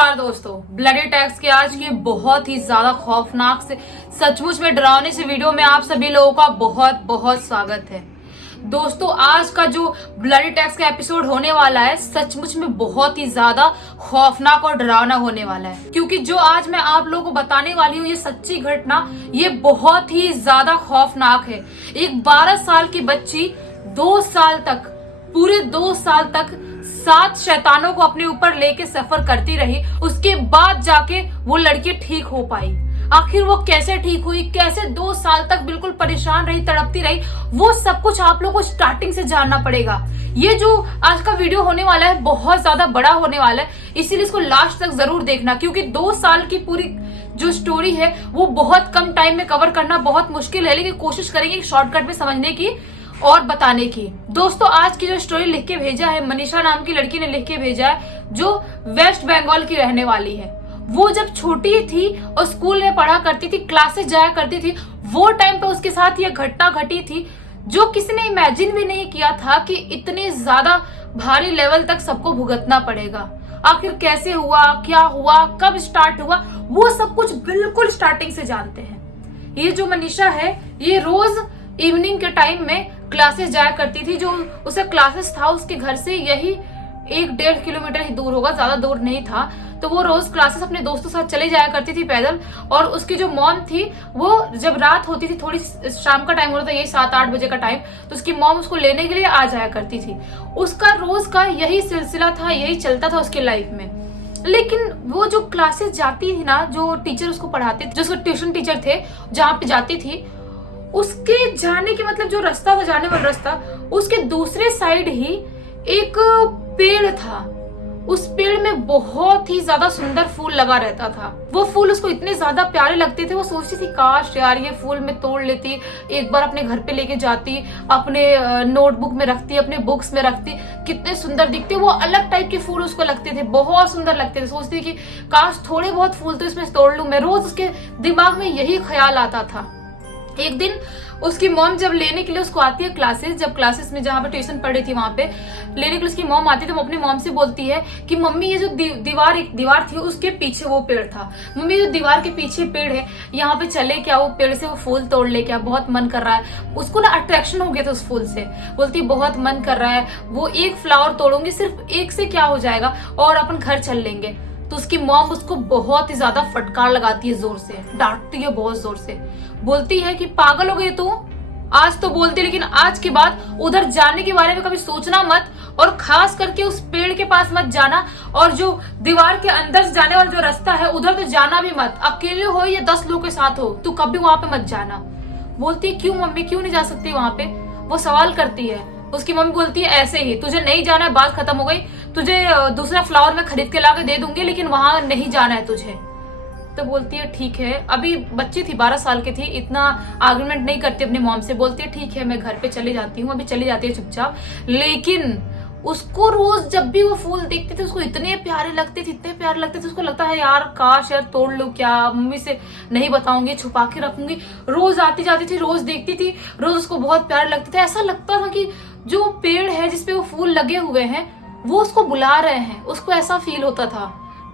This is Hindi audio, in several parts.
नमस्कार दोस्तों, ब्लडी टैक्स के आज के बहुत ही ज्यादा खौफनाक से सचमुच में डरावने से वीडियो में आप सभी लोगों का बहुत बहुत स्वागत है। दोस्तों, आज का जो ब्लडी टैक्स का एपिसोड होने वाला है सचमुच में बहुत ही ज्यादा खौफनाक और डरावना होने वाला है, क्योंकि जो आज मैं आप लोगों को बताने वाली हूँ ये सच्ची घटना ये बहुत ही ज्यादा खौफनाक है। एक 12 साल की बच्ची 2 साल तक, पूरे 2 साल तक 7 शैतानों को अपने ऊपर लेके सफर करती रही। उसके बाद जाके वो लड़की ठीक हो पाई। आखिर वो कैसे ठीक हुई, कैसे 2 साल तक बिल्कुल परेशान रही, तड़पती रही, वो सब कुछ आप लोगों को स्टार्टिंग से जानना पड़ेगा। ये जो आज का वीडियो होने वाला है बहुत ज्यादा बड़ा होने वाला है, इसीलिए इसको लास्ट तक जरूर देखना, क्योंकि 2 साल की पूरी जो स्टोरी है वो बहुत कम टाइम में कवर करना बहुत मुश्किल है, लेकिन कोशिश करेंगे शॉर्टकट में समझने की और बताने की। दोस्तों, आज की जो स्टोरी लिख के भेजा है मनीषा नाम की लड़की ने लिख के भेजा है, जो वेस्ट बंगाल की रहने वाली है। वो जब छोटी थी और स्कूल में पढ़ा करती थी, क्लासेस जाया करती थी, वो टाइम पे उसके साथ ये घटना घटी थी जो किसी ने इमेजिन भी नहीं किया था कि इतने ज्यादा भारी लेवल तक सबको भुगतना पड़ेगा। आखिर कैसे हुआ, क्या हुआ, कब स्टार्ट हुआ, वो सब कुछ बिल्कुल स्टार्टिंग से जानते हैं। ये जो मनीषा है ये रोज इवनिंग के टाइम में क्लासेस जाया करती थी। जो उसे क्लासेस था उसके घर से यही 1-1.5 किलोमीटर ही दूर होगा, ज्यादा दूर नहीं था। तो वो रोज क्लासेस अपने दोस्तों के साथ चले जाया करती थी पैदल। और उसकी जो मॉम थी वो जब रात होती थी, थोड़ी शाम का टाइम होता था, यही 7-8 बजे का टाइम, तो उसकी मॉम उसको लेने के लिए आ जाया करती थी। उसका रोज का यही सिलसिला था, यही चलता था उसकी लाइफ में। लेकिन वो जो क्लासेस जाती थी ना, जो टीचर उसको पढ़ाते थे, जो उसको ट्यूशन टीचर थे जहाँ पे जाती थी, उसके जाने के मतलब जो रास्ता था, जाने वाला रास्ता, उसके दूसरे साइड ही एक पेड़ था। उस पेड़ में बहुत ही ज्यादा सुंदर फूल लगा रहता था। वो फूल उसको इतने ज्यादा प्यारे लगते थे, वो सोचती थी काश यार ये फूल मैं तोड़ लेती, एक बार अपने घर पे लेके जाती, अपने नोटबुक में रखती, अपने बुक्स में रखती, कितने सुंदर दिखते। वो अलग टाइप के फूल उसको लगते थे, बहुत सुंदर लगते थे। सोचती कि काश थोड़े बहुत फूल तो इसमें तोड़ लूं मैं। रोज उसके दिमाग में यही ख्याल आता था। एक दिन उसकी मॉम जब लेने के लिए उसको आती है क्लासेस, जब क्लासेस में जहाँ पे ट्यूशन पढ़ रही थी वहां पे लेने के लिए उसकी मॉम आती है, तो वो अपनी मॉम से बोलती है कि मम्मी ये जो दीवार थी उसके पीछे वो पेड़ था, मम्मी जो दीवार के पीछे पेड़ है यहाँ पे चले क्या, वो पेड़ से वो फूल तोड़ ले क्या, बहुत मन कर रहा है। उसको ना अट्रैक्शन हो गया था उस फूल से। बोलती बहुत मन कर रहा है, वो एक फ्लावर तोड़ूंगी, सिर्फ एक से क्या हो जाएगा, और अपन घर चल लेंगे। तो उसकी मॉम उसको बहुत ही ज्यादा फटकार लगाती है, जोर से डांटती है, बहुत जोर से बोलती है कि पागल हो गई तू, आज तो बोलती लेकिन आज के बाद उधर जाने के बारे में कभी सोचना मत, और खास करके उस पेड़ के पास मत जाना, और जो दीवार के अंदर से जाने वाला जो रास्ता है उधर तो जाना भी मत। अकेले हो या 10 लोगों के साथ हो, तू कभी वहां पे मत जाना। बोलती है क्यों मम्मी, क्यों नहीं जा सकती वहां पे? वो सवाल करती है। उसकी मम्मी बोलती है ऐसे ही, तुझे नहीं जाना है, बात खत्म हो गई, तुझे दूसरा फ्लावर मैं खरीद के लाके दे दूंगी, लेकिन वहां नहीं जाना है तुझे। तो बोलती है ठीक है। अभी बच्ची थी, 12 साल की थी, इतना आर्गुमेंट नहीं करती अपनी मॉम से। बोलती है ठीक है मैं घर पे चली जाती हूँ, अभी चली जाती है चुपचाप। लेकिन उसको रोज जब भी वो फूल देखती थी उसको इतने प्यारे लगते थे, इतने प्यारे लगते थे, उसको लगता है यार काश यार तोड़ लूं क्या, मम्मी से नहीं बताऊंगी, छुपा के रखूंगी। रोज आती जाती थी, रोज देखती थी, रोज उसको बहुत प्यारे लगते थे। ऐसा लगता था कि जो पेड़ है जिसपे वो फूल लगे हुए हैं वो उसको बुला रहे हैं, उसको ऐसा फील होता था।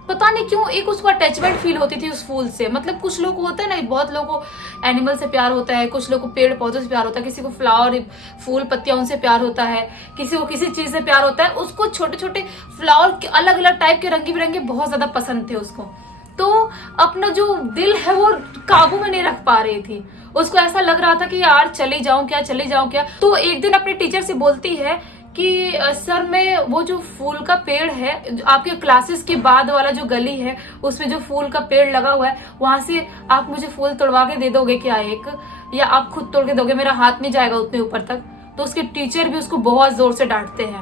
पता नहीं क्यों एक उसको अटैचमेंट फील होती थी उस फूल से। मतलब कुछ लोग को होता है ना, बहुत लोगों को एनिमल से प्यार होता है, कुछ लोग को पेड़ पौधों से प्यार होता है, किसी को फ्लावर फूल पत्तियां उनसे प्यार होता है, किसी को किसी चीज से प्यार होता है। उसको छोटे छोटे फ्लावर अलग अलग टाइप के रंगी बिरंगे बहुत ज्यादा पसंद थे उसको। तो अपना जो दिल है वो काबू में नहीं रख पा रही थी। उसको ऐसा लग रहा था कि यार चली जाऊं क्या, चली जाऊं क्या। तो एक दिन अपने टीचर से बोलती है कि सर मैं वो जो फूल का पेड़ है, आपके क्लासेस के बाद वाला जो गली है उसमें जो फूल का पेड़ लगा हुआ है, वहां से आप मुझे फूल तोड़वा के दे दोगे क्या एक, या आप खुद तोड़ के दोगे, मेरा हाथ नहीं जाएगा उतने ऊपर तक। तो उसके टीचर भी उसको बहुत जोर से डांटते हैं,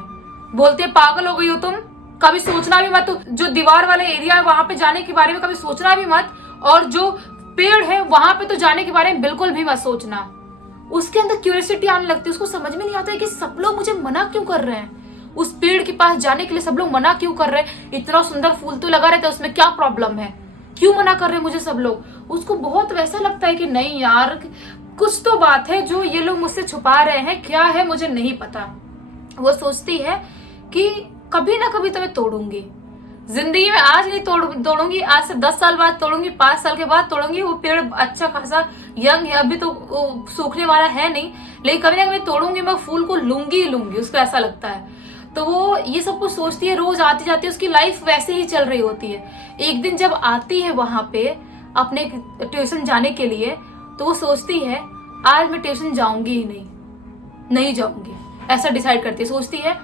बोलते हैं पागल हो गई हो तुम, कभी सोचना भी मत, जो दीवार वाला एरिया है वहां पे जाने के बारे में कभी सोचना भी मत, और जो पेड़ है वहां पे तो जाने के बारे में बिल्कुल भी मत सोचना। उसके अंदर क्यूरियोसिटी आने लगती है, उसको समझ में नहीं आता है कि सब लोग मुझे मना क्यों कर रहे हैं, उस पेड़ के पास जाने के लिए सब लोग मना क्यों कर रहे हैं। इतना सुंदर फूल तो लगा रहता है, उसमें क्या प्रॉब्लम है, क्यों मना कर रहे हैं मुझे सब लोग। उसको बहुत वैसा लगता है कि नहीं यार कुछ तो बात है जो ये लोग मुझसे छुपा रहे हैं, क्या है मुझे नहीं पता। वो सोचती है कि कभी ना कभी तो मैं तोड़ूंगी, जिंदगी में आज नहीं तोड़ूंगी, आज से 10 साल बाद तोड़ूंगी, 5 साल के बाद तोड़ूंगी। वो पेड़ अच्छा खासा यंग है, अभी तो वो सूखने वाला है नहीं, लेकिन कभी ना कभी तोड़ूंगी, मैं फूल को लूंगी ही लूंगी, उसको ऐसा लगता है। तो वो ये सब कुछ सोचती है, रोज आती जाती है, उसकी लाइफ वैसे ही चल रही होती है। एक दिन जब आती है वहां पे अपने ट्यूशन जाने के लिए, तो वो सोचती है आज मैं ट्यूशन जाऊंगी ही नहीं जाऊंगी, ऐसा डिसाइड करती है। सोचती है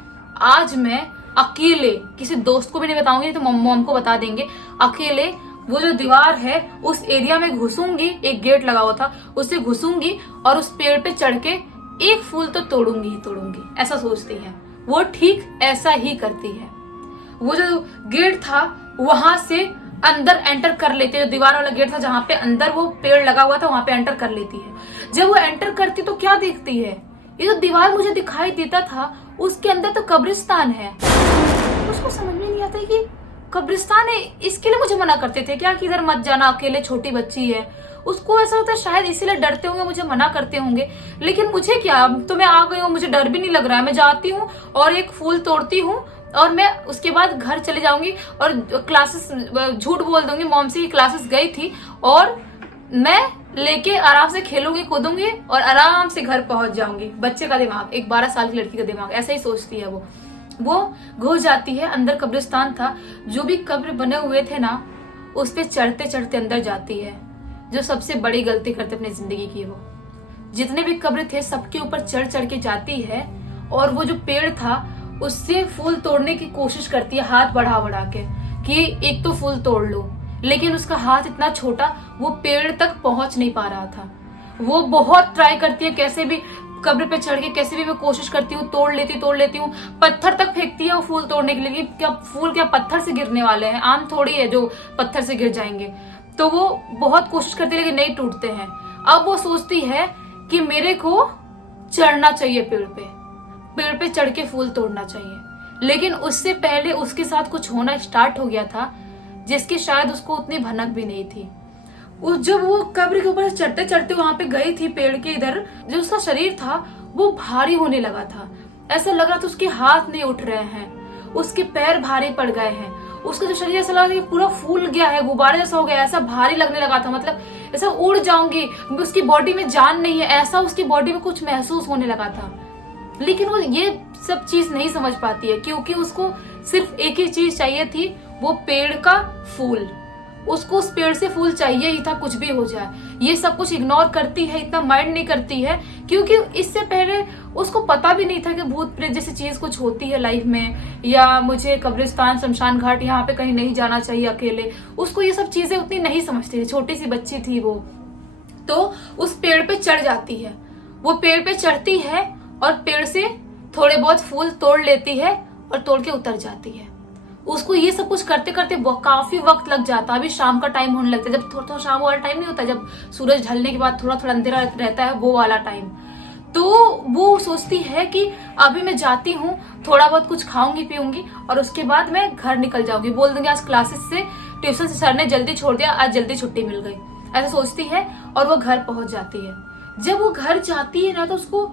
आज मैं अकेले, किसी दोस्त को भी नहीं बताऊंगी, तो मॉम को बता देंगे, अकेले वो जो दीवार है उस एरिया में घुसूंगी, एक गेट लगा हुआ था, उससे घुसूंगी और उस पेड़ पे चढ़ के एक फूल तो तोड़ूंगी ही तोड़ूंगी, ऐसा सोचती है। वो ठीक ऐसा ही करती है। वो जो गेट था वहां से अंदर एंटर कर लेती है, जो दीवार वाला गेट था जहां पे अंदर वो पेड़ लगा हुआ था, वहां पे एंटर कर लेती है। जब वो एंटर करती तो क्या देखती है, ये जो दीवार मुझे दिखाई देता था उसके अंदर तो कब्रिस्तान है। उसको समझ में नहीं आता कि कब्रिस्तान है, इसके लिए मुझे मना करते थे क्या कि इधर मत जाना, अकेले छोटी बच्ची है। उसको ऐसा होता है शायद इसीलिए डरते होंगे, मुझे मना करते होंगे, लेकिन मुझे क्या, तो मैं आ गई हूँ, मुझे डर भी नहीं लग रहा है। मैं जाती हूँ और एक फूल तोड़ती हूँ और मैं उसके बाद घर चले जाऊंगी और क्लासेस, झूठ बोल दूंगी मॉम से क्लासेस गई थी, और मैं लेके आराम से खेलूंगी कूदूंगी और आराम से घर पहुंच जाऊंगी। बच्चे का दिमाग, एक 12 साल की लड़की का दिमाग, ऐसा ही सोचती है वो घुस जाती है। अंदर कब्रिस्तान था, जो भी कब्र बने हुए थे ना, उस पे चढ़ते चढ़ते अंदर जाती है। जो सबसे बड़ी गलती करते अपनी जिंदगी की, वो जितने भी कब्र थे सबके ऊपर चढ़ चढ़ के जाती है, और वो जो पेड़ था उससे फूल तोड़ने की कोशिश करती है, हाथ बढ़ा बढ़ा के कि एक तो फूल तोड़ लो, लेकिन उसका हाथ इतना छोटा, वो पेड़ तक पहुंच नहीं पा रहा था। वो बहुत ट्राई करती है, कैसे भी कब्र पे चढ़ के कैसे भी मैं कोशिश करती हूँ, तोड़ लेती हूँ, पत्थर तक फेंकती है वो फूल तोड़ने के लिए। क्या फूल क्या पत्थर से गिरने वाले हैं, आम थोड़ी है जो पत्थर से गिर जाएंगे। तो वो बहुत कोशिश करती है लेकिन नहीं टूटते हैं। अब वो सोचती है कि मेरे को चढ़ना चाहिए पेड़ पे चढ़ के फूल तोड़ना चाहिए, लेकिन उससे पहले उसके साथ कुछ होना स्टार्ट हो गया था जिसकी शायद उसको उतनी भनक भी नहीं थी। जब वो कब्र के ऊपर चढ़ते चढ़ते वहां पे गई थी पेड़ के इधर, जो उसका शरीर था वो भारी होने लगा था। ऐसा लग रहा था उसके हाथ नहीं उठ रहे हैं, उसके पैर भारी पड़ गए हैं, उसका जो शरीर ऐसा लगा कि पूरा फूल गया है, गुब्बारे जैसा हो गया, ऐसा भारी लगने लगा था, मतलब ऐसा उड़ जाऊंगी, उसकी बॉडी में जान नहीं है, ऐसा उसकी बॉडी में कुछ महसूस होने लगा था। लेकिन वो ये सब चीज नहीं समझ पाती है, क्योंकि उसको सिर्फ एक ही चीज चाहिए थी, वो पेड़ का फूल। उसको उस पेड़ से फूल चाहिए ही था, कुछ भी हो जाए। ये सब कुछ इग्नोर करती है, इतना माइंड नहीं करती है, क्योंकि इससे पहले उसको पता भी नहीं था कि भूत प्रेत जैसी चीज कुछ होती है लाइफ में, या मुझे कब्रिस्तान, शमशान घाट, यहाँ पे कहीं नहीं जाना चाहिए अकेले। उसको ये सब चीजें उतनी नहीं समझती थी, छोटी सी बच्ची थी वो। तो उस पेड़ पे चढ़ जाती है, वो पेड़ पे चढ़ती है और पेड़ से थोड़े बहुत फूल तोड़ लेती है और तोड़ के उतर जाती है। उसको ये सब कुछ करते करते काफी वक्त लग जाता है। अभी शाम का टाइम होने लगता है, जब थोड़ा थोड़ा शाम वाला टाइम नहीं होता, जब सूरज ढलने के बाद थोड़ा थोड़ा अंधेरा रहता है, वो वाला टाइम। तो वो सोचती है कि अभी मैं जाती हूँ, थोड़ा बहुत कुछ खाऊंगी पीऊंगी और उसके बाद मैं घर निकल जाऊंगी, बोल दूंगी आज क्लासेस से, ट्यूशन से सर ने जल्दी छोड़ दिया, आज जल्दी छुट्टी मिल गई, ऐसा सोचती है। और वो घर पहुंच जाती है। जब वो घर जाती है ना, तो उसको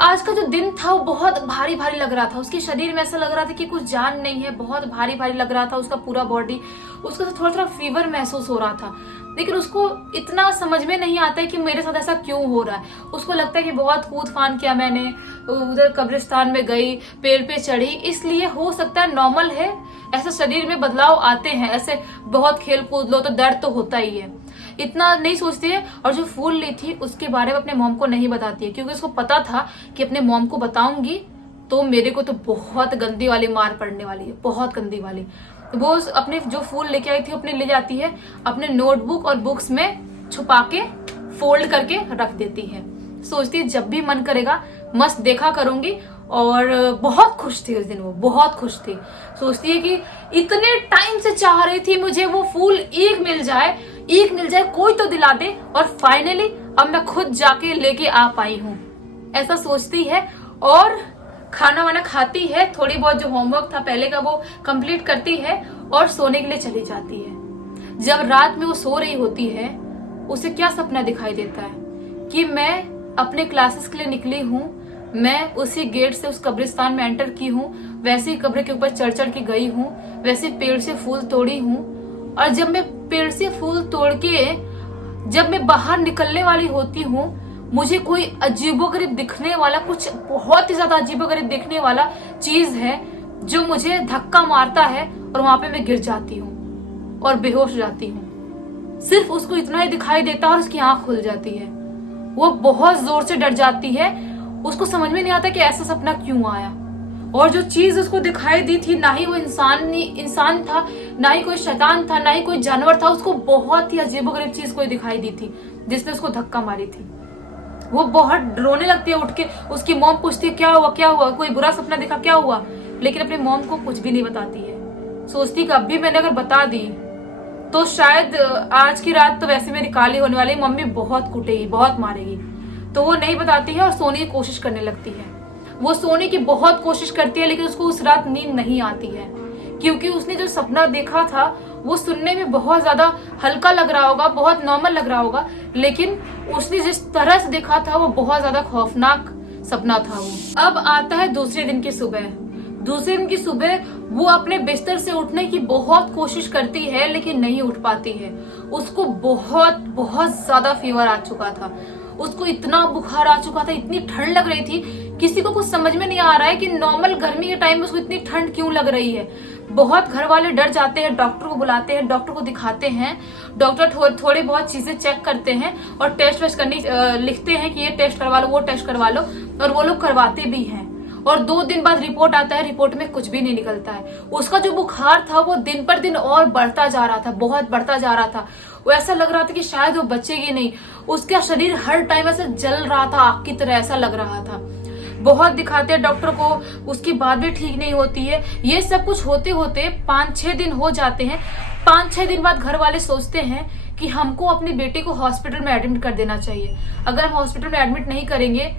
आज का जो दिन था वो बहुत भारी भारी लग रहा था। उसके शरीर में ऐसा लग रहा था कि कुछ जान नहीं है, बहुत भारी भारी लग रहा था उसका पूरा बॉडी। उसको थोड़ा थोड़ा फीवर महसूस हो रहा था, लेकिन उसको इतना समझ में नहीं आता है कि मेरे साथ ऐसा क्यों हो रहा है। उसको लगता है कि बहुत कूद फान किया मैंने, उधर कब्रिस्तान में गई, पेड़ पे चढ़ी, इसलिए हो सकता है नॉर्मल है, ऐसा शरीर में बदलाव आते हैं, ऐसे बहुत खेल कूद लो तो दर्द तो होता ही है, इतना नहीं सोचती है। और जो फूल ली थी उसके बारे में अपने मॉम को नहीं बताती है, क्योंकि उसको पता था कि अपने मॉम को बताऊंगी तो मेरे को तो बहुत गंदी वाली मार पड़ने वाली है, बहुत गंदी वाली। वो अपने जो फूल लेके आई थी अपने ले जाती है, अपने नोटबुक और बुक्स में छुपा के फोल्ड करके रख देती है। सोचती है जब भी मन करेगा मस्त देखा करूंगी। और बहुत खुश थी उस दिन, वो बहुत खुश थी। सोचती है कि इतने टाइम से चाह रही थी मुझे वो फूल, एक मिल जाए कोई तो दिला दे, और फाइनली अब मैं खुद जाके लेके आ पाई हूँ, ऐसा सोचती है। और खाना वाना खाती है, थोड़ी बहुत जो होमवर्क था पहले का वो कंप्लीट करती है और सोने के लिए चली जाती है। जब रात में वो सो रही होती है, उसे क्या सपना दिखाई देता है कि मैं अपने क्लासेस के लिए निकली हूँ, मैं उसी गेट से उस कब्रिस्तान में एंटर की हूँ, वैसे ही कब्र के ऊपर चढ़ चढ़ के गई हूँ, वैसे पेड़ से फूल तोड़ी हूँ। और जब मैं पेड़ से फूल तोड़ के जब मैं बाहर निकलने वाली होती हूँ, मुझे कोई अजीबोगरीब दिखने वाला, कुछ बहुत ही ज्यादा अजीबोगरीब दिखने वाला चीज है जो मुझे धक्का मारता है और वहां पे मैं गिर जाती हूँ और बेहोश हो जाती हूँ। सिर्फ उसको इतना ही दिखाई देता है और उसकी आंख खुल जाती है। वो बहुत जोर से डर जाती है, उसको समझ में नहीं आता कि ऐसा सपना क्यों आया। और जो चीज उसको दिखाई दी थी, ना ही वो इंसान था, ना ही कोई शैतान था, ना ही कोई जानवर था, उसको बहुत ही अजीबोगरीब चीज कोई दिखाई दी थी जिसने उसको धक्का मारी थी। वो बहुत रोने लगती है उठ के। उसकी मॉम पूछती है क्या हुआ क्या हुआ, कोई बुरा सपना देखा क्या हुआ, लेकिन अपनी मॉम को कुछ भी नहीं बताती है। सोचती कि अब भी मैंने अगर बता दी तो शायद आज की रात तो वैसे मेरी काली होने वाली, मम्मी बहुत कुटेगी, बहुत मारेगी। तो वो नहीं बताती है और सोने की कोशिश करने लगती है। वो सोने की बहुत कोशिश करती है, लेकिन उसको उस रात नींद नहीं आती है, क्योंकि उसने जो सपना देखा था वो सुनने में बहुत ज्यादा हल्का लग रहा होगा, बहुत नॉर्मल लग रहा होगा, लेकिन उसने जिस तरह से देखा था वो बहुत ज्यादा खौफनाक सपना था वो। अब आता है दूसरे दिन की सुबह। दूसरे दिन की सुबह वो अपने बिस्तर से उठने की बहुत कोशिश करती है, लेकिन नहीं उठ पाती है। उसको बहुत बहुत ज्यादा फीवर आ चुका था, उसको इतना बुखार आ चुका था, इतनी ठंड लग रही थी, किसी को कुछ समझ में नहीं आ रहा है कि नॉर्मल गर्मी के टाइम में उसको इतनी ठंड क्यों लग रही है। बहुत घर वाले डर जाते हैं, डॉक्टर को बुलाते हैं, डॉक्टर को दिखाते हैं। डॉक्टर थोड़ी बहुत चीजें चेक करते हैं और टेस्ट वेस्ट लिखते हैं कि ये टेस्ट करवा लो, वो टेस्ट करवा लो, और वो लोग करवाते भी हैं। और 2 दिन बाद रिपोर्ट आता है, रिपोर्ट में कुछ भी नहीं निकलता है। उसका जो बुखार था वो दिन पर दिन और बढ़ता जा रहा था, बहुत बढ़ता जा रहा था। वो ऐसा लग रहा था कि शायद वो बचेगी नहीं। उसका शरीर हर टाइम ऐसे जल रहा था, आग की तरह ऐसा लग रहा था। बहुत दिखाते हैं डॉक्टर को, उसकी बात भी ठीक नहीं होती है। ये सब कुछ होते होते 5-6 दिन हो जाते हैं। 5-6 दिन बाद घर वाले सोचते हैं कि हमको अपनी बेटी को हॉस्पिटल में एडमिट कर देना चाहिए। अगर हम हॉस्पिटल में एडमिट नहीं करेंगे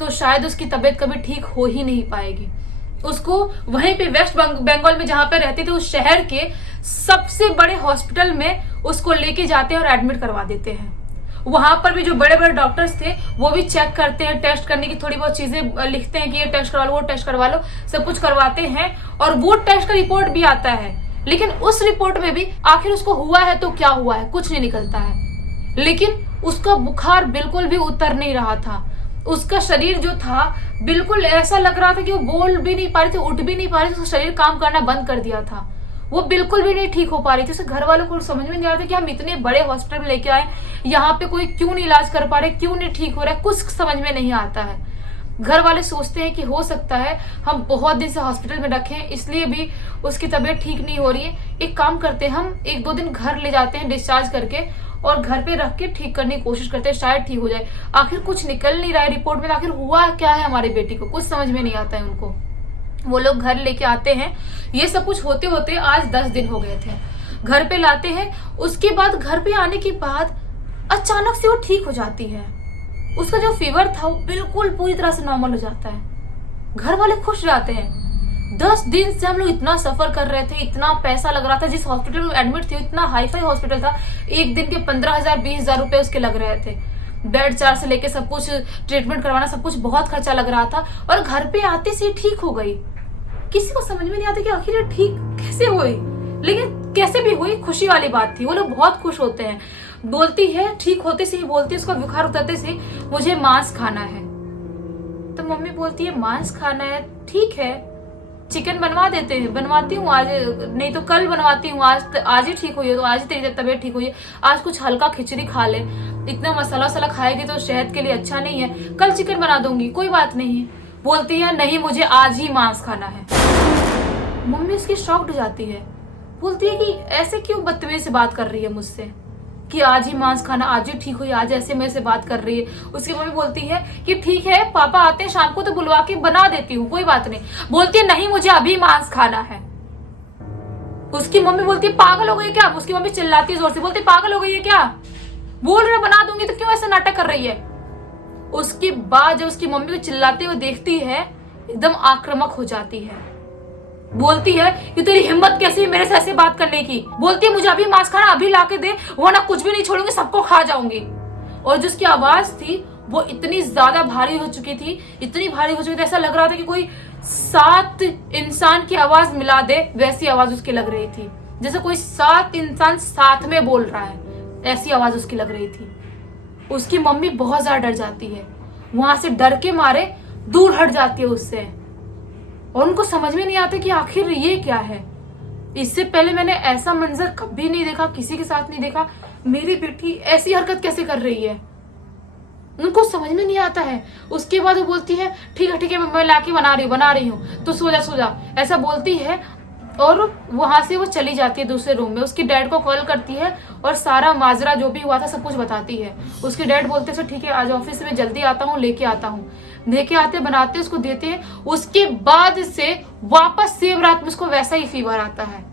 तो शायद उसकी तबीयत कभी ठीक हो ही नहीं पाएगी। उसको वहीं पे वेस्ट बंगाल में जहां पे रहते थे उस शहर के सबसे बड़े हॉस्पिटल में उसको लेके जाते हैं और एडमिट करवा देते हैं। वहां पर भी जो बड़े बड़े डॉक्टर्स थे वो भी चेक करते हैं, टेस्ट करने की थोड़ी बहुत चीजें लिखते हैं कि ये टेस्ट करवा लो, वो टेस्ट करवा लो, सब कुछ करवाते हैं। और वो टेस्ट का रिपोर्ट भी आता है, लेकिन उस रिपोर्ट में भी आखिर उसको हुआ है तो क्या हुआ है कुछ नहीं निकलता है। लेकिन उसका बुखार बिल्कुल भी उतर नहीं रहा था। उसका शरीर जो था बिल्कुल ऐसा लग रहा था कि वो बोल भी नहीं पा रही थी, उठ भी नहीं पा रही थी, उसका शरीर काम करना बंद कर दिया था। वो बिल्कुल भी नहीं ठीक हो पा रही थी। उसे घर वालों को समझ में नहीं आ रहा था कि हम इतने बड़े हॉस्पिटल में लेके आए, यहाँ पे कोई क्यों नहीं इलाज कर पा रहे, क्यों नहीं ठीक हो रहा है, कुछ समझ में नहीं आता है। घर वाले सोचते हैं कि हो सकता है हम बहुत दिन से हॉस्पिटल में रखें, इसलिए भी उसकी तबीयत ठीक नहीं हो रही है। एक काम करते हैं, हम 1-2 दिन घर ले जाते हैं डिस्चार्ज करके और घर पे रख के ठीक करने की कोशिश करते हैं, शायद ठीक हो जाए। आखिर कुछ निकल नहीं रहा है रिपोर्ट में, आखिर हुआ क्या है हमारी बेटी को, कुछ समझ में नहीं आता है उनको। वो लोग घर लेके आते हैं। ये सब कुछ होते होते आज 10 दिन हो गए थे। घर पे लाते हैं, उसके बाद घर पे आने के बाद अचानक से वो ठीक हो जाती है। उसका जो फीवर था वो बिल्कुल पूरी तरह से नॉर्मल हो जाता है। घर वाले खुश रहते हैं। 10 दिन से हम लोग इतना सफर कर रहे थे, इतना पैसा लग रहा था, जिस हॉस्पिटल में एडमिट थे इतना हाईफाई हॉस्पिटल था, एक दिन के 15,000-20,000 रुपए उसके लग रहे थे। बेड चार्ज से लेके सब कुछ, ट्रीटमेंट करवाना, सब कुछ बहुत खर्चा लग रहा था। और घर पे आते से ठीक हो गई। किसी को समझ में नहीं आता कि आखिर ठीक कैसे हुई, लेकिन कैसे भी हुई खुशी वाली बात थी। वो लोग बहुत खुश होते हैं। बोलती है ठीक होते से ही बोलती है, उसका बुखार उतरते से मुझे मांस खाना है। तो मम्मी बोलती है मांस खाना है, ठीक है चिकन बनवा देते हैं, बनवाती हूँ आज, नहीं तो कल बनवाती हूँ, आज ही ठीक हुई है तो आज ही तेरी तबीयत ठीक हुई है, आज कुछ हल्का खिचड़ी खा ले, इतना मसाला वसाला खाएगी तो सेहत के लिए अच्छा नहीं है, कल चिकन बना दूंगी, कोई बात नहीं है। बोलती है नहीं मुझे आज ही मांस खाना है। मम्मी इसकी शॉक्ड हो जाती है, बोलती है कि ऐसे क्यों बदतमीजी से बात कर रही है मुझसे कि आज ही मांस खाना, आज ही ठीक हुई, आज ऐसे मेरे से बात कर रही है। उसकी मम्मी बोलती है कि ठीक है पापा आते हैं शाम को तो बुलवा के बना देती हूँ, कोई बात नहीं। बोलती है नहीं मुझे अभी मांस खाना है। उसकी मम्मी बोलती है पागल हो गई क्या? उसकी मम्मी चिल्लाती है जोर से, बोलती पागल हो गई है क्या? बोल रहे बना दूंगी तो क्यों ऐसा नाटक कर रही है? उसके बाद जब उसकी मम्मी को चिल्लाते हुए देखती है एकदम आक्रामक हो जाती है। बोलती है कि तेरी हिम्मत कैसी मेरे से ऐसे बात करने की। बोलती है मुझे अभी मांस खाना, अभी लाके दे वरना कुछ भी नहीं छोड़ूंगी, सबको खा जाऊंगी। और जो उसकी आवाज थी वो इतनी ज्यादा भारी हो चुकी थी, इतनी भारी हो चुकी थी, ऐसा लग रहा था कि कोई 7 इंसान की आवाज मिला दे वैसी आवाज उसकी लग रही थी, जैसे कोई 7 इंसान साथ में बोल रहा है, ऐसी आवाज उसकी लग रही थी। उसकी मम्मी बहुत ज्यादा डर जाती है, वहां से डर के मारे दूर हट जाती है उससे, और उनको समझ में नहीं आता कि आखिर ये क्या है। इससे पहले मैंने ऐसा मंजर कभी नहीं देखा, किसी के साथ नहीं देखा। मेरी बेटी ऐसी हरकत कैसे कर रही है, उनको समझ में नहीं आता है। उसके बाद वो बोलती है ठीक है मैं लाके बना रही हूँ, तो सो जा, ऐसा बोलती है, और वहां से वो चली जाती है दूसरे रूम में। उसकी डैड को कॉल करती है और सारा माजरा जो भी हुआ था सब कुछ बताती है। उसके डैड बोलते हैं ठीक है आज ऑफिस में जल्दी आता हूँ, लेके आते, बनाते, उसको देते हैं। उसके बाद से वापस सेम रात में उसको वैसा ही फीवर आता है,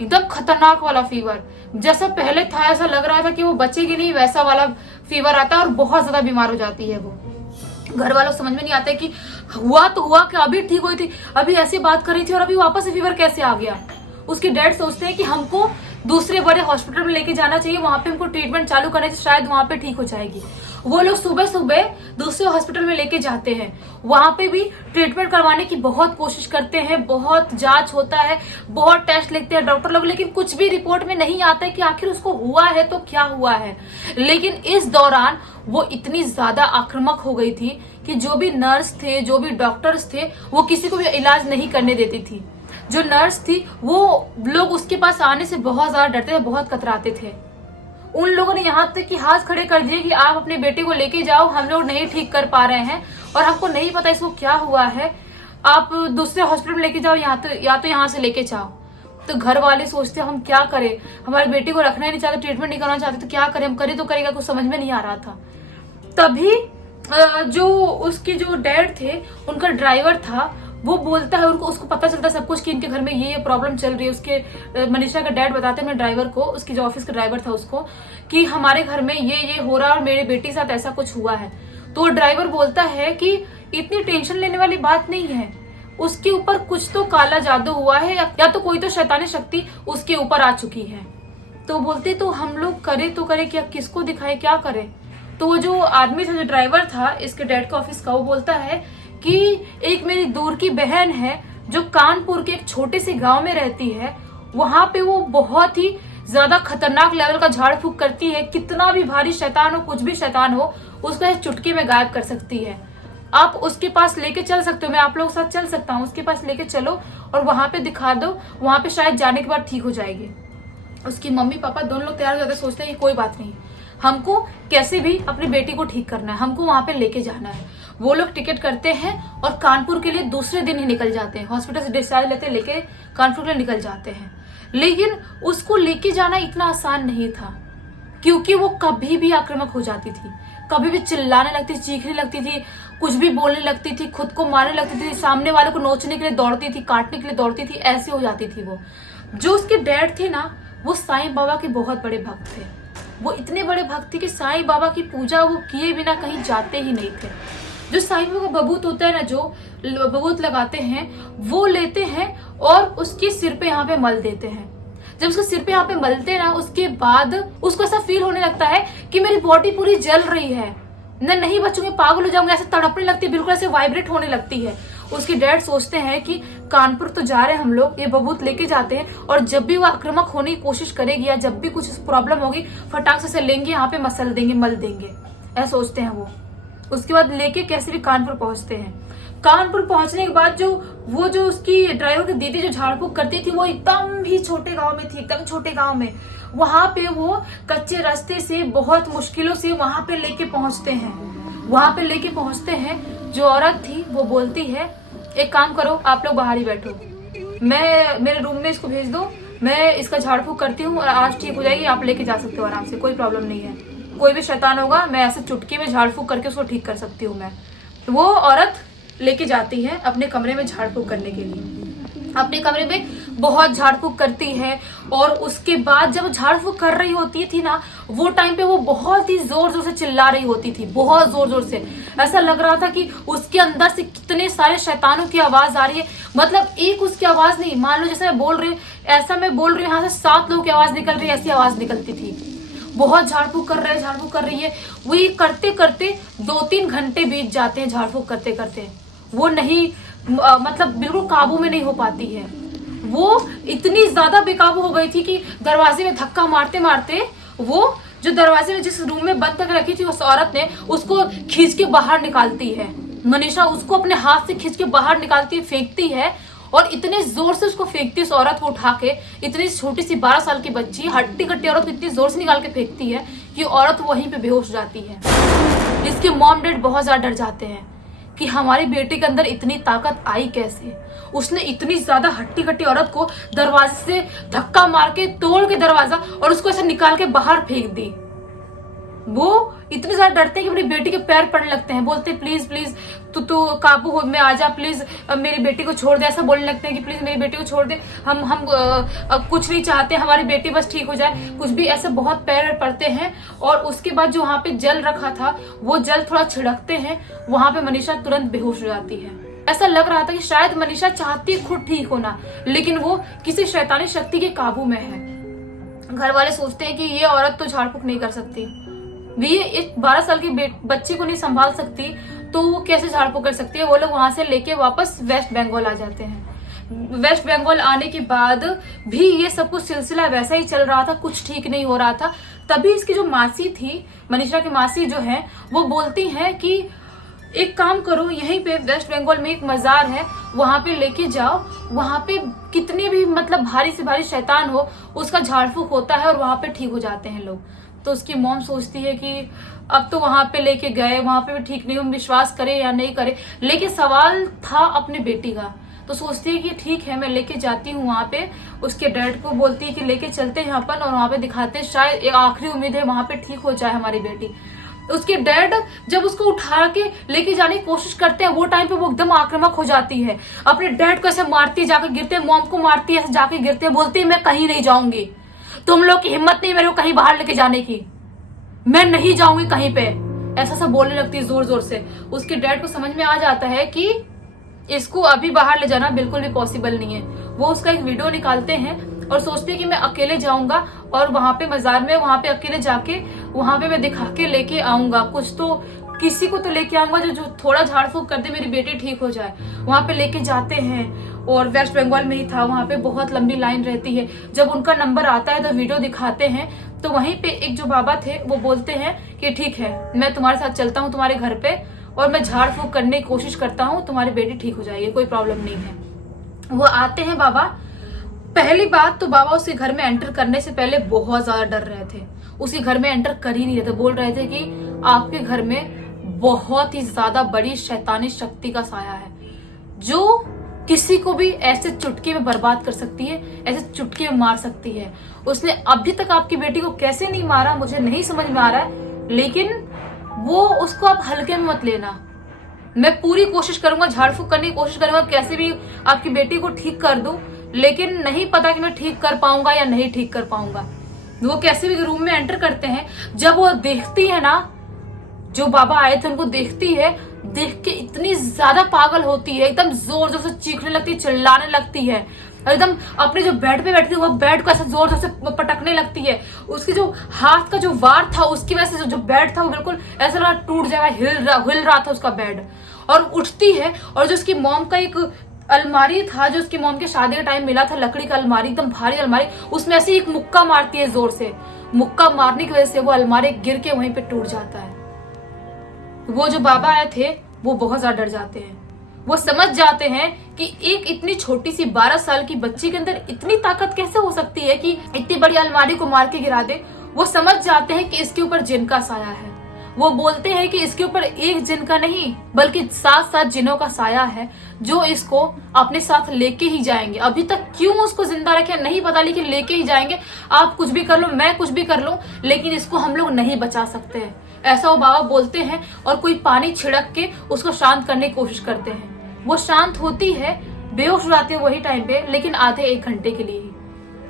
एकदम खतरनाक वाला फीवर। जैसा पहले था ऐसा लग रहा था कि वो बचेगी नहीं, वैसा वाला फीवर आता है और बहुत ज्यादा बीमार हो जाती है वो। घर वालों समझ में नहीं आता है कि हुआ तो हुआ कि अभी ठीक हुई थी, अभी ऐसी बात कर रही थी और अभी वापस से फीवर कैसे आ गया। उसके डैड सोचते हैं कि हमको दूसरे बड़े हॉस्पिटल में लेके जाना चाहिए, वहां पे हमको ट्रीटमेंट चालू करने से शायद वहां पे ठीक हो जाएगी। वो लोग सुबह सुबह दूसरे हॉस्पिटल में लेके जाते हैं, वहां पे भी ट्रीटमेंट करवाने की बहुत कोशिश करते हैं, बहुत जांच होता है, बहुत टेस्ट लिखते हैं डॉक्टर लोग, लेकिन कुछ भी रिपोर्ट में नहीं आता है कि आखिर उसको हुआ है तो क्या हुआ है। लेकिन इस दौरान वो इतनी ज्यादा आक्रामक हो गई थी कि जो भी नर्स थे, जो भी डॉक्टर्स थे, वो किसी को भी इलाज नहीं करने देती थी। जो नर्स थी वो लोग उसके पास आने से बहुत ज्यादा डरते थे, बहुत कतराते थे। उन लोगों ने यहाँ तक कि हाथ खड़े कर दिए कि आप अपने बेटे को लेके जाओ, हम लोग नहीं ठीक कर पा रहे हैं और हमको नहीं पता इसको क्या हुआ है, आप दूसरे हॉस्पिटल में लेके जाओ, या तो यहाँ से लेके जाओ। तो घर वाले सोचते हम क्या करें, हमारे बेटे को रखना ही नहीं चाहते, ट्रीटमेंट नहीं करना चाहते, तो क्या करें, हम करें तो करेगा, कुछ समझ में नहीं आ रहा था। तभी जो उसके जो डैड थे, उनका ड्राइवर था, वो बोलता है, उसको पता चलता सब कुछ कि इनके घर में ये प्रॉब्लम चल रही है। उसके मनीषा का डैड बताते हैं ड्राइवर को, उसकी जो ऑफिस का ड्राइवर था उसको, कि हमारे घर में ये हो रहा है और मेरे बेटी के साथ ऐसा कुछ हुआ है। तो ड्राइवर बोलता है कि इतनी टेंशन लेने वाली बात नहीं है, उसके ऊपर कुछ तो काला जादू हुआ है, या तो कोई तो शैतानी शक्ति उसके ऊपर आ चुकी है। तो बोलते तो हम लोग करे तो करे क्या, किसको दिखाए, क्या करे। तो वो जो आदमी था, जो ड्राइवर था इसके डैड का ऑफिस का, वो बोलता है कि एक मेरी दूर की बहन है जो कानपुर के एक छोटे से गांव में रहती है, वहां पे वो बहुत ही ज्यादा खतरनाक लेवल का झाड़ फूक करती है, कितना भी भारी शैतान हो, कुछ भी शैतान हो, उसको एक चुटकी में गायब कर सकती है। आप उसके पास लेके चल सकते हो, मैं आप लोगों के साथ चल सकता हूँ, उसके पास लेके चलो और वहां पे दिखा दो, वहां पे शायद जाने के बाद ठीक हो जाएगी। उसकी मम्मी पापा दोनों लोग तैयार हो जाते, सोचते हैं कि कोई बात नहीं, हमको कैसे भी अपनी बेटी को ठीक करना है, हमको वहां पे लेके जाना है। वो लोग टिकट करते हैं और कानपुर के लिए दूसरे दिन ही निकल जाते हैं, हॉस्पिटल से डिस्चार्ज लेते लेके कानपुर के लिए निकल जाते हैं। लेकिन उसको लेके जाना इतना आसान नहीं था, क्योंकि वो कभी भी आक्रामक हो जाती थी, कभी भी चिल्लाने लगती, चीखने लगती थी, कुछ भी बोलने लगती थी, खुद को मारने लगती थी, सामने वाले को नोचने के लिए दौड़ती थी, काटने के लिए दौड़ती थी, ऐसे हो जाती थी वो। जो उसके डैड थे ना, वो साईं बाबा के बहुत बड़े भक्त थे। वो इतने बड़े भक्त थे कि साईं बाबा की पूजा वो किए बिना कहीं जाते ही नहीं थे। जो साईं बाबा का बबूत होता है ना, जो बबूत लगाते हैं, वो लेते हैं और उसके सिर पे यहाँ पे मल देते हैं। जब उसके सिर पे यहाँ पे मलते हैं ना, उसके बाद उसको ऐसा फील होने लगता है कि मेरी बॉडी पूरी जल रही है, मैं नहीं बचूंगी, पागल हो जाऊंगी, ऐसे तड़पने लगती है, बिल्कुल ऐसे वाइब्रेट होने लगती है। उसके डैड सोचते हैं कि कानपुर तो जा रहे हैं हम लोग, ये बबूत लेके जाते हैं, और जब भी वो आक्रामक होने की कोशिश करेगी या जब भी कुछ प्रॉब्लम होगी, फटाक से लेंगे, यहाँ पे मसल देंगे, मल देंगे, ऐसा सोचते हैं वो। उसके बाद लेके कैसे भी कानपुर पहुंचते हैं। कानपुर पहुंचने के बाद जो उसकी ड्राइवर की दीदी जो झाड़ फूक करती थी, वो एकदम ही छोटे गांव में थी, एकदम छोटे गांव में। वहां पे वो कच्चे रास्ते से बहुत मुश्किलों से वहां पे लेके पहुंचते हैं। वहां पे लेके पहुंचते हैं, जो औरत थी वो बोलती है, एक काम करो, आप लोग बाहर ही बैठो, मैं मेरे रूम में इसको भेज दो, मैं इसका झाड़ फूक करती हूँ और आज ठीक हो जाएगी, आप लेके जा सकते हो आराम से, कोई प्रॉब्लम नहीं है। कोई भी शैतान होगा, मैं ऐसे चुटकी में झाड़ फूक करके उसको ठीक कर सकती हूँ मैं। वो औरत लेके जाती है अपने कमरे में झाड़ फूक करने के लिए। अपने कमरे में बहुत झाड़ फूक करती है, और उसके बाद जब झाड़ फूक कर रही होती थी ना, वो टाइम पे वो बहुत ही जोर जोर से चिल्ला रही होती थी, बहुत जोर जोर से। ऐसा लग रहा था कि उसके अंदर से कितने सारे शैतानों की आवाज आ रही है, मतलब एक उसकी आवाज नहीं, मान लो जैसे मैं बोल रही हूँ, ऐसा मैं बोल रही हूँ, यहाँ से 7 लोगों की आवाज निकल रही है, ऐसी आवाज निकलती थी। बहुत झाड़ फूक कर रहे हैं, झाड़ फूक कर रही है। वो ये करते करते 2-3 घंटे बीत जाते हैं झाड़ फूक करते करते। वो नहीं मतलब बिल्कुल काबू में नहीं हो पाती है। वो इतनी ज्यादा बेकाबू हो गई थी कि दरवाजे में धक्का मारते मारते वो जो दरवाजे में जिस रूम में बंद करके रखी थी उस औरत ने, उसको खींच के बाहर निकालती है। मनीषा उसको अपने हाथ से खींच के बाहर निकालती है, फेंकती है, और इतने जोर से उसको फेंकती है उस औरत को उठा के। इतनी छोटी सी 12 साल की बच्ची, हट्टी कट्टी औरत को इतनी जोर से निकाल के फेंकती है कि औरत वहीं पे बेहोश हो जाती है। इसके मॉम डैड बहुत ज्यादा डर जाते हैं कि हमारी बेटी के अंदर इतनी ताकत आई कैसे। उसने इतनी ज्यादा हट्टी कट्टी औरत को दरवाजे से धक्का मार के तोड़ के दरवाजा और उसको ऐसे निकाल के बाहर फेंक दी। वो इतने ज्यादा डरते हैं कि अपनी बेटी के पैर पड़ने लगते हैं, बोलते प्लीज प्लीज तू काबू हो में आ जा, प्लीज मेरी बेटी को छोड़ दे। ऐसा बोलने लगते हैं कि प्लीज मेरी बेटी को छोड़ दे, हम कुछ नहीं चाहते, हमारी बेटी बस ठीक हो जाए। कुछ भी ऐसे बहुत पैर पड़ते हैं। और उसके बाद जो वहां पे जल रखा था वो जल थोड़ा छिड़कते हैं, वहां पे मनीषा तुरंत बेहोश हो जाती है। ऐसा लग रहा था कि शायद मनीषा चाहती है खुद ठीक होना, लेकिन वो किसी शैतानी शक्ति के काबू में है। घर वाले सोचते हैं कि ये औरत तो झाड़ फूक नहीं कर सकती, ये एक 12 साल की बच्ची को नहीं संभाल सकती, तो वो कैसे झाड़ फूक कर सकती है। वो लोग वहां से लेके वापस वेस्ट बंगाल आ जाते हैं। वेस्ट बंगाल आने के बाद भी ये सब कुछ सिलसिला वैसा ही चल रहा था, कुछ ठीक नहीं हो रहा था। तभी इसकी जो मासी थी, मनीषा की मासी जो है, वो बोलती है कि एक काम करो, यहीं पे वेस्ट बंगाल में एक मजार है, वहां पे लेके जाओ, वहां पे कितने भी मतलब भारी से भारी शैतान हो उसका झाड़ फूक होता है और वहां पे ठीक हो जाते हैं लोग। तो उसकी मॉम सोचती है कि अब तो वहां पे लेके गए, वहां पे भी ठीक नहीं, हम विश्वास करें या नहीं करें, लेकिन सवाल था अपने बेटी का। तो सोचती है कि ठीक है मैं लेके जाती हूँ वहां पे। उसके डैड को बोलती है कि लेके चलते हैं अपन और वहां पे दिखाते हैं, शायद एक आखिरी उम्मीद है वहां पे ठीक हो जाए हमारी बेटी। उसके डैड जब उसको उठा के लेके जाने की कोशिश करते हैं, वो टाइम पे वो एकदम आक्रामक हो जाती है, अपने डैड को ऐसे मारती है, जाके गिरते हैं, मॉम को मारती है, ऐसे जाके गिरते हैं, बोलती है मैं कहीं नहीं जाऊंगी, तुम लोग की हिम्मत नहीं मेरे को कहीं बाहर लेके जाने की, मैं नहीं जाऊंगी कहीं पे, ऐसा सब बोलने लगती है जोर जोर से। उसके डैड को समझ में आ जाता है कि इसको अभी बाहर ले जाना बिल्कुल भी पॉसिबल नहीं है। वो उसका एक वीडियो निकालते हैं और सोचते हैं कि मैं अकेले जाऊंगा और वहां पे मजार में वहां पे अकेले जाके वहां पे मैं दिखा के लेके आऊंगा, कुछ तो किसी को तो लेके आऊंगा जो थोड़ा झाड़ फूक कर दे, मेरी बेटी ठीक हो जाए। वहां पे लेके जाते हैं और वेस्ट बंगाल में ही था, वहां पे बहुत लंबी लाइन रहती है। जब उनका नंबर आता है तो वीडियो दिखाते हैं, तो वहीं पे एक जो बाबा थे वो बोलते हैं कि ठीक है मैं तुम्हारे साथ चलता हूँ तुम्हारे घर पे और मैं झाड़ फूक करने की कोशिश करता हूँ, तुम्हारी बेटी ठीक हो जाएगी, कोई प्रॉब्लम नहीं है। वो आते हैं बाबा। पहली बात तो बाबा उसके घर में एंटर करने से पहले बहुत ज्यादा डर रहे थे, उसी घर में एंटर कर ही नहीं रहे थे। बोल रहे थे कि आपके घर में बहुत ही ज्यादा बड़ी शैतानी शक्ति का साया है जो किसी को भी ऐसे चुटकी में बर्बाद कर सकती है, ऐसे चुटकी में मार सकती है। उसने अभी तक आपकी बेटी को कैसे नहीं मारा मुझे नहीं समझ में आ रहा है, लेकिन वो उसको आप हल्के में मत लेना। मैं पूरी कोशिश करूंगा, झाड़ फूक करने की कोशिश करूंगा, कैसे भी आपकी बेटी को ठीक कर दूं, लेकिन नहीं पता कि मैं ठीक कर पाऊंगा या नहीं ठीक कर पाऊंगा। वो कैसे भी रूम में एंटर करते हैं, जब वो देखती है ना, जो बाबा आए थे उनको देखती है, देख के इतनी ज्यादा पागल होती है, एकदम जोर जोर से चीखने लगती है, चिल्लाने लगती है, एकदम अपने जो बेड पे बैठती है वो बेड को ऐसे जोर जोर से पटकने लगती है। उसकी जो हाथ का जो वार था उसकी वजह से जो बेड था वो बिल्कुल ऐसा लगा टूट जाएगा, हिल रहा था उसका बेड। और उठती है और जो उसकी मॉम का एक अलमारी था, जो उसकी मॉम के शादी का टाइम मिला था, लकड़ी का अलमारी, एकदम भारी अलमारी, उसमें ऐसे एक मुक्का मारती है जोर से। मुक्का मारने की वजह से वो अलमारी गिर के वहीं पे टूट जाता है। वो जो बाबा आए थे वो बहुत ज्यादा डर जाते हैं। वो समझ जाते हैं कि एक इतनी छोटी सी 12 साल की बच्ची के अंदर इतनी ताकत कैसे हो सकती है कि इतनी बड़ी अलमारी को मार के गिरा दे। वो समझ जाते हैं कि इसके ऊपर जिन का साया है। वो बोलते हैं कि इसके ऊपर एक जिन का नहीं बल्कि 7 जिनों का साया है जो इसको अपने साथ लेके ही जाएंगे। अभी तक क्यों उसको जिंदा रखे नहीं पता, लेकिन लेके ही जाएंगे। आप कुछ भी कर लो, मैं कुछ भी कर लूं, लेकिन इसको हम लोग नहीं बचा सकते हैं, ऐसा वो बाबा बोलते हैं। और कोई पानी छिड़क के उसको शांत करने की कोशिश करते हैं। वो शांत होती है, बेहोश हो जाती है वही टाइम पे, लेकिन आधे 1 घंटे के लिए ही।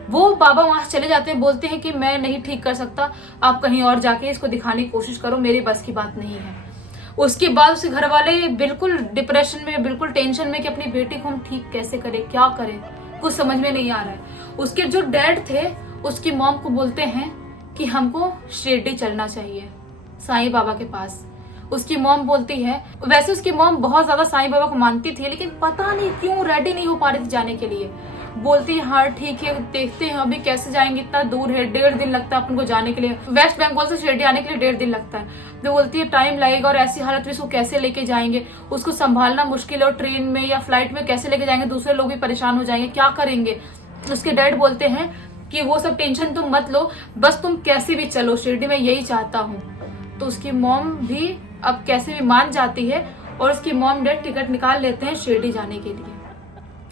वो बाबा वहां से चले जाते हैं, बोलते हैं कि मैं नहीं ठीक कर सकता, आप कहीं और जाके इसको दिखाने की कोशिश करो, मेरी बस की बात नहीं है। उसके बाद उसके घर वाले बिल्कुल डिप्रेशन में, बिल्कुल टेंशन में कि अपनी बेटी को हम ठीक कैसे करें, क्या करें, कुछ समझ में नहीं आ रहा है। उसके जो डैड थे उसकी मॉम को बोलते हैं कि हमको शिरडी चलना चाहिए साईं बाबा के पास। उसकी मॉम बोलती है, वैसे उसकी मॉम बहुत ज्यादा साईं बाबा को मानती थी, लेकिन पता नहीं क्यों रेडी नहीं हो पा रही थी जाने के लिए। बोलती है हाँ ठीक है, देखते हैं अभी कैसे जाएंगे, इतना दूर है, 1.5 दिन लगता है अपन को जाने के लिए, वेस्ट बंगाल से शिरडी आने के लिए 1.5 दिन लगता है। तो बोलती है टाइम लगेगा और ऐसी हालत में उसको कैसे लेके जाएंगे, उसको संभालना मुश्किल है, और ट्रेन में या फ्लाइट में कैसे लेके जाएंगे, दूसरे लोग भी परेशान हो जाएंगे, क्या करेंगे। उसके डैड बोलते हैं कि वो सब टेंशन तुम मत लो, बस तुम कैसे भी चलो शिरडी, मैं यही चाहता हूँ। तो उसकी मॉम भी अब कैसे भी मान जाती है और उसकी मॉम डैड टिकट निकाल लेते हैं शिरडी जाने के लिए।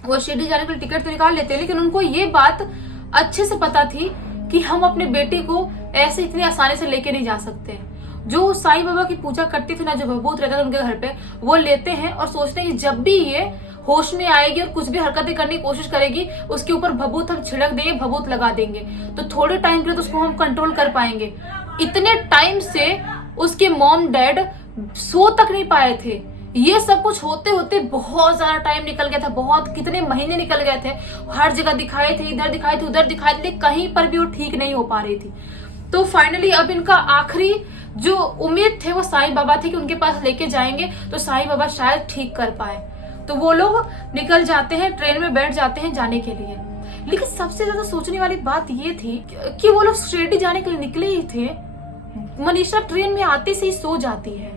वो शिरडी जाने के लिए टिकट तो निकाल लेते हैं, लेकिन उनको ये बात अच्छे से पता थी कि हम अपने बेटे को ऐसे इतनी आसानी से लेके नहीं जा सकते। जो साईं बाबा की पूजा करती थी ना, जो भभूत रहता था उनके घर पे, वो लेते हैं और सोचते हैं कि जब भी ये होश में आएगी और कुछ भी हरकतें करने की कोशिश करेगी, उसके ऊपर भभूत हम छिड़क देंगे, भभूत लगा देंगे, तो थोड़े टाइम के लिए तो उसको हम कंट्रोल कर पाएंगे। इतने टाइम से उसके मॉम डैड सो तक नहीं पाए थे। ये सब कुछ होते होते बहुत ज्यादा टाइम निकल गया था, बहुत कितने महीने निकल गए थे। हर जगह दिखाए थे, इधर दिखाए थे, उधर दिखाए थे, कहीं पर भी वो ठीक नहीं हो पा रही थी। तो फाइनली अब इनका आखिरी जो उम्मीद थे वो साईं बाबा थी कि उनके पास लेके जाएंगे तो साईं बाबा शायद ठीक कर पाए। तो वो लोग निकल जाते हैं, ट्रेन में बैठ जाते हैं जाने के लिए। लेकिन सबसे ज्यादा सोचने वाली बात ये थी कि वो लोग शिरडी जाने के लिए निकले ही थे, मनीषा ट्रेन में आते से ही सो जाती है।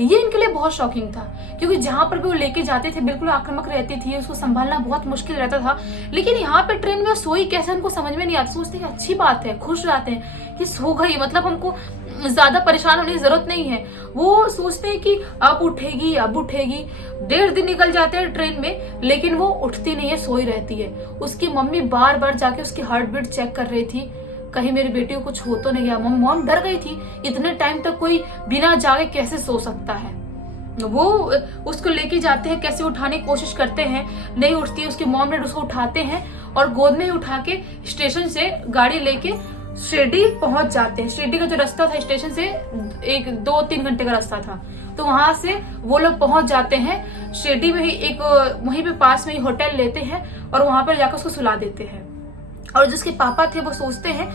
ये इनके लिए बहुत शॉकिंग था, क्योंकि जहां पर भी वो लेके जाते थे बिल्कुल आक्रामक रहती थी, उसको संभालना बहुत मुश्किल रहता था। लेकिन यहाँ पे ट्रेन में सोई कैसे हमको समझ में नहीं आता। सोचते हैं अच्छी बात है, खुश रहते हैं कि सो गई, मतलब हमको ज्यादा परेशान होने की जरूरत नहीं है। वो सोचते हैं कि अब उठेगी, अब उठेगी। 1.5 दिन निकल जाते हैं ट्रेन में, लेकिन वो उठती नहीं है, सोई रहती है। उसकी मम्मी बार बार जाके उसकी हार्ट बीट चेक कर रही थी, कहीं मेरी बेटी को कुछ हो तो नहीं गया। मॉम डर गई थी, इतने टाइम तक कोई बिना जागे कैसे सो सकता है। वो उसको लेके जाते हैं, कैसे उठाने की कोशिश करते हैं, नहीं उठती है। उसके मॉम डैड उसको उठाते हैं और गोद में ही उठा के स्टेशन से गाड़ी लेके शिरडी पहुंच जाते हैं। शिरडी का जो रास्ता था स्टेशन से 1-2-3 घंटे का रास्ता था, तो वहां से वो लोग पहुंच जाते हैं। शिरडी में ही एक वहीं पे पास में ही होटल लेते हैं और वहां पर जाकर उसको सुला देते हैं। और जिसके पापा थे वो सोचते हैं,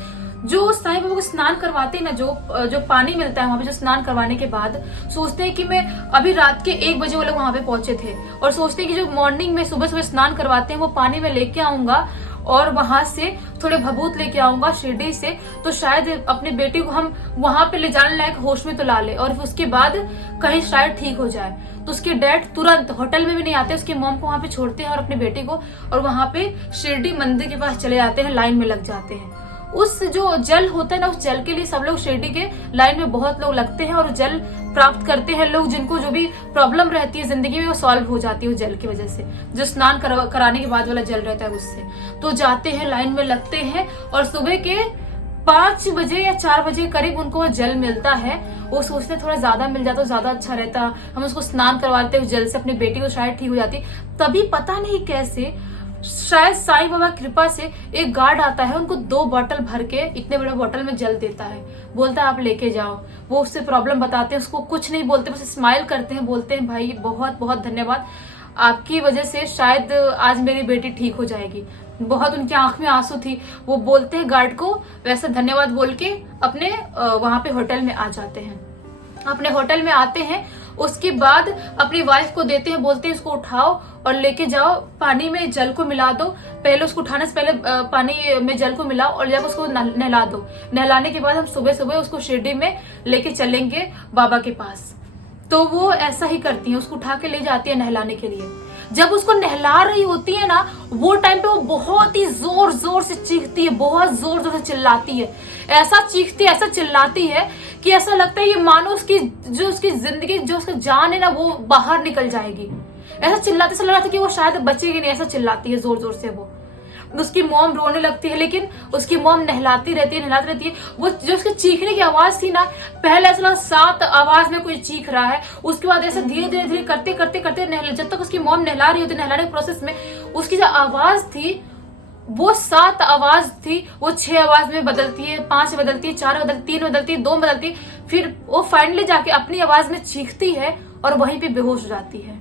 जो साईं बाबा को स्नान करवाते हैं ना, जो पानी मिलता है वहां पे, जो स्नान करवाने के बाद सोचते हैं कि मैं अभी रात के 1 बजे वो लोग वहां पे पहुंचे थे, और सोचते हैं कि जो मॉर्निंग में सुबह सुबह स्नान करवाते हैं वो पानी में लेके आऊंगा और वहां से थोड़े भभूत लेके आऊंगा शिरडी से, तो शायद अपने बेटी को हम वहां पे ले जाने लायक होश में तो ला ले, और उसके बाद कहीं शायद ठीक हो जाए। तो उसके डैड तुरंत होटल में भी नहीं आते, उसकी मॉम को वहां पे छोड़ते हैं और अपने बेटे को, और वहां पे शिरडी मंदिर के पास चले जाते हैं, लाइन में लग जाते हैं। उस जो जल होता है ना, उस जल के लिए सब लोग शिरडी के लाइन में बहुत लोग लगते हैं और जल प्राप्त करते हैं लोग, जिनको जो भी प्रॉब्लम रहती है जिंदगी में वो सॉल्व हो जाती है उस जल की वजह से, जो स्नान कराने के बाद वाला जल रहता है उससे। तो जाते हैं, लाइन में लगते हैं, और सुबह के 5 बजे या 4 बजे करीब उनको वो जल मिलता है। वो सोचते थोड़ा ज्यादा मिल जाता तो ज्यादा अच्छा रहता, हम उसको स्नान करवाते उस जल से, अपनी बेटी को शायद ठीक हो जाती। तभी पता नहीं कैसे शायद साईं बाबा कृपा से एक गार्ड आता है, उनको 2 बॉटल भर के इतने बड़े बॉटल में जल देता है, बोलता है आप लेके जाओ। वो उससे प्रॉब्लम बताते हैं, उसको कुछ नहीं बोलते, बस स्माइल करते हैं, बोलते हैं भाई बहुत बहुत धन्यवाद, आपकी वजह से शायद आज मेरी बेटी ठीक हो जाएगी। बहुत उनकी आंख में आंसू थी। वो बोलते हैं गार्ड को, वैसे धन्यवाद बोल के अपने वहां पे होटल में आ जाते हैं। अपने होटल में आते हैं, उसके बाद अपनी वाइफ को देते हैं, बोलते हैं इसको उठाओ और लेके जाओ, पानी में जल को मिला दो, पहले उसको उठाने से पहले पानी में जल को मिलाओ और जाकर उसको नहला दो। नहलाने के बाद हम सुबह सुबह उसको शिरडी में लेके चलेंगे बाबा के पास। तो वो ऐसा ही करती है, उसको उठा के ले जाती है नहलाने के लिए। जब उसको नहला रही होती है ना, वो टाइम पे वो बहुत ही जोर जोर से चीखती है, बहुत जोर जोर से चिल्लाती है, ऐसा चीखती है, ऐसा चिल्लाती है कि ऐसा लगता है ये मानो उसकी जिंदगी, जो उसकी जान है ना, वो बाहर निकल जाएगी। ऐसा चिल्लाते से लग रहा था कि वो शायद बचेगी नहीं, ऐसा चिल्लाती है जोर जोर से वो। उसकी मॉम रोने लगती है, लेकिन उसकी मॉम नहलाती रहती है। वो जो उसके चीखने की आवाज थी ना, पहले ऐसा 7 आवाज में कोई चीख रहा है, उसके बाद ऐसे धीरे धीरे करते करते करते जब तक उसकी मॉम नहला रही होती, नहलाने के प्रोसेस में उसकी जो आवाज थी वो 7 आवाज थी, वो 6 आवाज में बदलती है, 5 में बदलती है, 4 में बदलती है, 3 में बदलती है, 2 में बदलती है, फिर वो फाइनली जाके अपनी आवाज में चीखती है और वहीं पे बेहोश हो जाती है।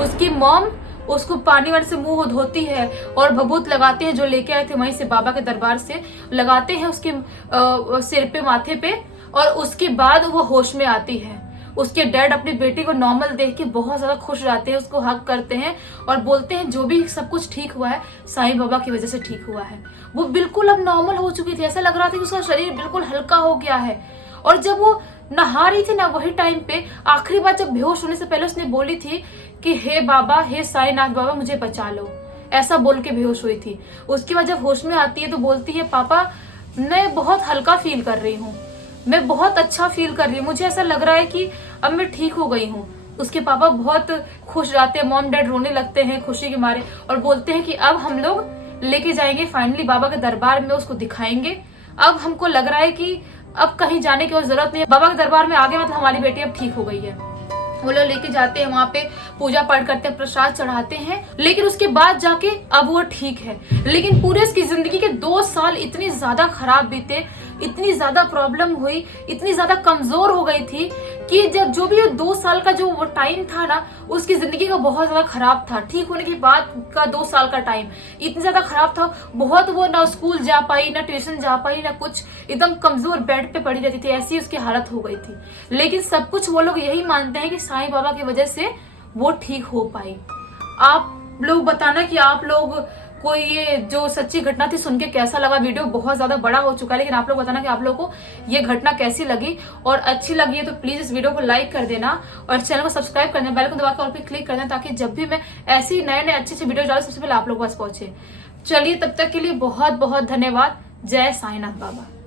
उसकी मॉम उसको पानी वाले से मुंह धोती है और भभूत लगाते हैं, जो लेके आए थे वहीं से बाबा के दरबार से, लगाते हैं उसके सिर पे, माथे पे, और उसके बाद वो होश में आती है। उसके डैड अपनी बेटी को नॉर्मल देख के बहुत ज्यादा खुश रहते हैं, उसको हक करते हैं और बोलते हैं जो भी सब कुछ ठीक हुआ है साईं बाबा की वजह से ठीक हुआ है। वो बिल्कुल अब नॉर्मल हो चुकी थी, ऐसा लग रहा था कि उसका शरीर बिल्कुल हल्का हो गया है। और जब वो नहा रही थी ना, वही टाइम पे आखिरी बार जब बेहोश होने से पहले उसने बोली थी कि हे बाबा, हे साईनाथ बाबा, मुझे बचा लो, ऐसा बोल के बेहोश हुई थी। उसके बाद जब होश में आती है तो बोलती है, पापा मैं बहुत हल्का फील कर रही हूँ, मैं बहुत अच्छा फील कर रही हूँ, मुझे ऐसा लग रहा है कि अब मैं ठीक हो गई हूँ। उसके पापा बहुत खुश रहते हैं, मॉम डैड रोने लगते हैं खुशी के मारे और बोलते हैं कि अब हम लोग लेके जाएंगे फाइनली बाबा के दरबार में, उसको दिखाएंगे। अब हमको लग रहा है कि अब कहीं जाने की और जरूरत नहीं है, बाबा के दरबार में आगे मतलब हमारी बेटी अब ठीक हो गई है। वो लोग लेके जाते हैं, वहां पे पूजा पाठ करते हैं, प्रसाद चढ़ाते हैं, लेकिन उसके बाद जाके अब वो ठीक है। लेकिन पूरे उसकी जिंदगी के 2 साल इतनी ज्यादा खराब बीते, इतनी ज्यादा प्रॉब्लम हुई, इतनी ज्यादा कमजोर हो गई थी कि जब जो भी 2 साल का जो वो टाइम था ना, उसकी जिंदगी का बहुत ज्यादा खराब था। ठीक होने के बाद का 2 साल का टाइम इतना ज्यादा खराब था, बहुत वो ना स्कूल जा पाई, ना ट्यूशन जा पाई, ना कुछ, एकदम कमजोर बेड पे पड़ी रहती थी, ऐसी उसकी हालत हो गई थी। लेकिन सब कुछ वो लोग यही मानते हैं कि साईं बाबा की वजह से वो ठीक हो पाई। आप लोग बताना कि आप लोग को ये जो सच्ची घटना थी सुन के कैसा लगा। वीडियो बहुत ज्यादा बड़ा हो चुका है, लेकिन आप लोग बताना कि आप लोग को ये घटना कैसी लगी, और अच्छी लगी है तो प्लीज इस वीडियो को लाइक कर देना और चैनल को सब्सक्राइब कर देना, बेल को दबा के ऑल पे क्लिक कर देना, ताकि जब भी मैं ऐसी नए अच्छे वीडियो डालूं सबसे पहले आप लोग पास पहुंचे। चलिए, तब तक के लिए बहुत बहुत धन्यवाद। जय साईनाथ बाबा।